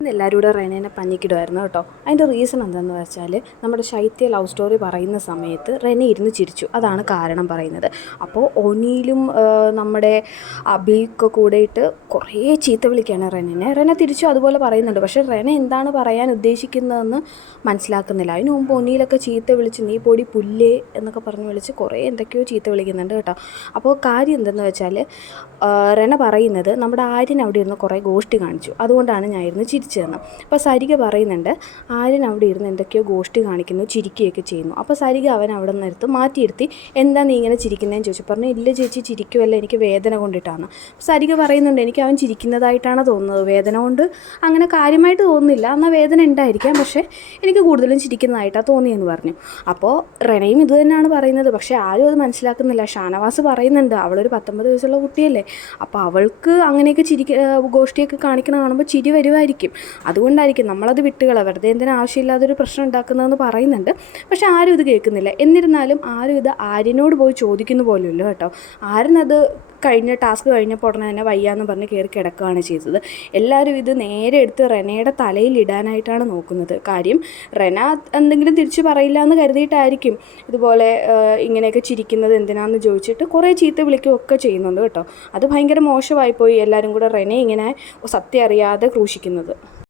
ഇന്ന് എല്ലാവരും കൂടെ റെനേനെ പഞ്ഞിക്കിടുമായിരുന്നു കേട്ടോ. അതിൻ്റെ റീസൺ എന്താണെന്ന് വെച്ചാൽ നമ്മുടെ ശൈത്യ ലവ് സ്റ്റോറി പറയുന്ന സമയത്ത് റെനെ ഇരുന്ന് ചിരിച്ചു. അതാണ് കാരണം പറയുന്നത്. അപ്പോൾ ഒനിയിലും നമ്മുടെ അബിയൊക്കെ കൂടെയിട്ട് കുറേ ചീത്ത വിളിക്കുകയാണ് റെനെ. റെനെ തിരിച്ചു അതുപോലെ പറയുന്നുണ്ട്. പക്ഷേ റെനെ എന്താണ് പറയാൻ ഉദ്ദേശിക്കുന്നതെന്ന് മനസ്സിലാക്കുന്നില്ല. അതിന് മുമ്പ് ഒനിയിലൊക്കെ ചീത്ത വിളിച്ച് നീ പൊടി പുല്ലേ എന്നൊക്കെ പറഞ്ഞ് വിളിച്ച് കുറേ എന്തൊക്കെയോ ചീത്ത വിളിക്കുന്നുണ്ട് കേട്ടോ. അപ്പോൾ കാര്യം എന്തെന്ന് വെച്ചാൽ റെന പറയുന്നത് നമ്മുടെ ആര്യൻ അവിടെ ഇരുന്ന് കുറേ ഗോഷ്ടി കാണിച്ചു, അതുകൊണ്ടാണ് ഞാൻ ഇരുന്ന് ചിരിച്ചതെന്ന്. അപ്പോൾ സരിക പറയുന്നുണ്ട് ആര്യൻ അവിടെ ഇരുന്ന് എന്തൊക്കെയോ ഗോഷ്ടി കാണിക്കുന്നു, ചിരിക്കുകയൊക്കെ ചെയ്യുന്നു. അപ്പോൾ സരിക അവൻ അവിടെ നിന്ന് മാറ്റിയിരുത്തി എന്താ നീ ഇങ്ങനെ ചിരിക്കുന്നതെന്ന് ചോദിച്ചു. പറഞ്ഞു ഇല്ല ചേച്ചി ചിരിക്കുമല്ല, എനിക്ക് വേദന കൊണ്ടിട്ടാണ്. സരിക പറയുന്നുണ്ട് എനിക്ക് അവൻ ചിരിക്കുന്നതായിട്ടാണ് തോന്നുന്നത്, വേദന കൊണ്ട് അങ്ങനെ കാര്യമായിട്ട് തോന്നുന്നില്ല, എന്നാൽ വേദന ഉണ്ടായിരിക്കാം, പക്ഷേ എനിക്ക് കൂടുതലും ചിരിക്കുന്നതായിട്ടാണ് തോന്നിയെന്ന് പറഞ്ഞു. അപ്പോൾ റെനയും ഇത് തന്നെയാണ് പറയുന്നത്. പക്ഷേ ആരും അത് മനസ്സിലാക്കുന്നില്ല. ഷാനവാസ് പറയുന്നുണ്ട് അവളൊരു 19 വയസ്സുള്ള കുട്ടിയല്ലേ, അപ്പോൾ അവൾക്ക് അങ്ങനെയൊക്കെ ഗോഷ്ടിയൊക്കെ കാണിക്കണം കാണുമ്പോൾ ചിരി വരുമായിരിക്കും. അതുകൊണ്ടായിരിക്കും നമ്മളത് വിട്ടുകള, വെറുതെ എന്തിനാ ആവശ്യമില്ലാതൊരു പ്രശ്നം ഉണ്ടാക്കുന്നതെന്ന് പറയുന്നുണ്ട്. പക്ഷെ ആരും ഇത് കേൾക്കുന്നില്ല. എന്നിരുന്നാലും ആരും ഇത് ആര്യനോട് പോയി ചോദിക്കുന്ന പോലുമില്ല കേട്ടോ. ആര്യനത് ടാസ്ക് കഴിഞ്ഞപ്പോൾ ഉടനെ തന്നെ വയ്യാന്ന് പറഞ്ഞ് കയറി കിടക്കുകയാണ് ചെയ്തത്. എല്ലാവരും ഇത് നേരെ എടുത്ത് റെനയുടെ തലയിൽ ഇടാനായിട്ടാണ് നോക്കുന്നത്. കാര്യം റെന എന്തെങ്കിലും തിരിച്ച് പറയില്ല എന്ന് കരുതിയിട്ടായിരിക്കും ഇതുപോലെ ഇങ്ങനെയൊക്കെ ചിരിക്കുന്നത് എന്തിനാണെന്ന് ചോദിച്ചിട്ട് കുറേ ചീത്ത വിളിക്കുകയൊക്കെ ചെയ്യുന്നുണ്ട് കേട്ടോ. അത് ഭയങ്കര മോശമായിപ്പോയി എല്ലാവരും കൂടെ റെനെ ഇങ്ങനെ സത്യം അറിയാതെ ക്രൂശിക്കുന്നത്.